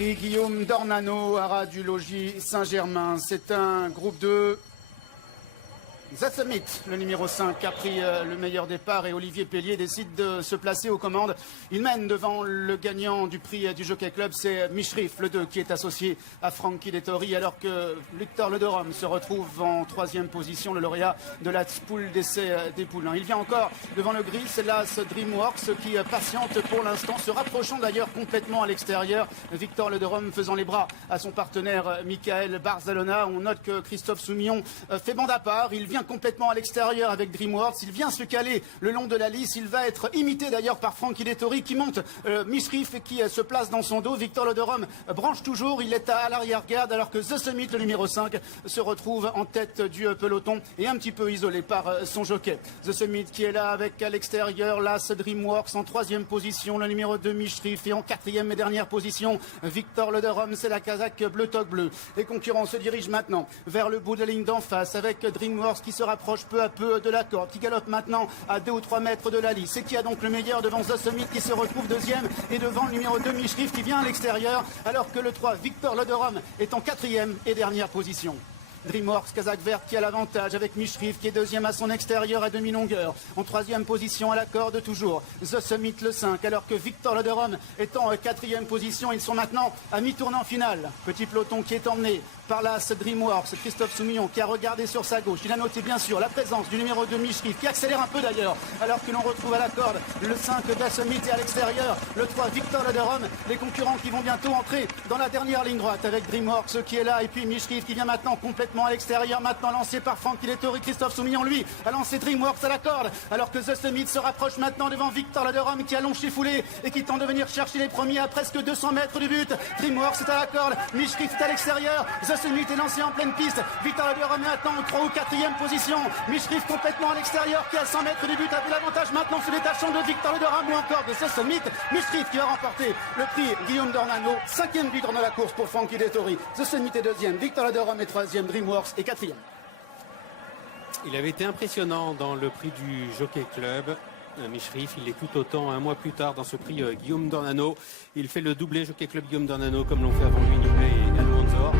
prix Guillaume Dornano, haras du logis Saint-Germain. C'est un groupe de The Summit, le numéro 5, a pris le meilleur départ et Olivier Pellier décide de se placer aux commandes. Il mène devant le gagnant du prix du Jockey Club, c'est Mishrif, le 2, qui est associé à Frankie Dettori, alors que Victor Lederom se retrouve en 3e position, le lauréat de la poule d'essai des poulains. Il vient encore devant le gris, c'est là ce Dreamworks qui patiente pour l'instant, se rapprochant d'ailleurs complètement à l'extérieur. Victor Lederom faisant les bras à son partenaire Michael Barzalona. On note que Christophe Soumillon fait bande à part, il vient complètement à l'extérieur avec Dreamworks, il vient se caler le long de la lisse, il va être imité d'ailleurs par Frankie Dettori qui monte Mishrif et qui se place dans son dos. Victor Lederom branche toujours, il est à l'arrière-garde alors que The Summit, le numéro 5, se retrouve en tête du peloton et un petit peu isolé par son jockey. The Summit qui est là avec à l'extérieur, là ce Dreamworks en 3e position, le numéro 2 Mishrif, et en 4e et dernière position Victor Lederom, c'est la casaque bleu toque bleu. Les concurrents se dirigent maintenant vers le bout de la ligne d'en face avec Dreamworks qui se rapproche peu à peu de la corde, qui galope maintenant à 2 ou 3 mètres de la lisse et qui a donc le meilleur devant The Summit qui se retrouve 2e et devant le numéro 2 Mishrif qui vient à l'extérieur alors que le 3 Victor Lederom est en 4e et dernière position. Dreamworks, casaque verte qui a l'avantage avec Mishrif qui est 2e à son extérieur à demi-longueur. En 3e position à la corde toujours The Summit le 5 alors que Victor Lederom est en 4e position. Ils sont maintenant à mi-tournant final. Petit peloton qui est emmené par là ce Dreamworks, Christophe Soumillon qui a regardé sur sa gauche. Il a noté bien sûr la présence du numéro 2 Mishrif qui accélère un peu d'ailleurs alors que l'on retrouve à la corde le 5 The Summit et à l'extérieur le 3 Victor Lederom. Les concurrents qui vont bientôt entrer dans la dernière ligne droite avec Dreamworks qui est là et puis Mishrif qui vient maintenant complètement à l'extérieur, maintenant lancé par Francky Dettori. Christophe Soumillon lui a lancé Dreamworks à la corde alors que The Summit se rapproche maintenant devant Victor Lederom qui a longé foulé et qui tente de venir chercher les premiers à presque 200 mètres du but. Dreamworks est à la corde, Mishrif est à l'extérieur, The Summit est lancé en pleine piste, Victor Lederom est maintenant en 3 ou 4e position, Mishrif complètement à l'extérieur qui a 100 mètres du but a fait l'avantage maintenant se détachant de Victor Lederom ou encore de The Summit. Mishrif qui va remporter le prix Guillaume Dornano, 5e victoire de la course pour Francky Dettori. The Summit est 2e, Victor Lederom est 3e, Dreamworks est 4e. Il avait été impressionnant dans le prix du Jockey Club. Mishrif, il est tout autant un mois plus tard dans ce prix Guillaume Dornano. Il fait le doublé Jockey Club Guillaume Dornano comme l'ont fait avant lui Newley et Almanzor.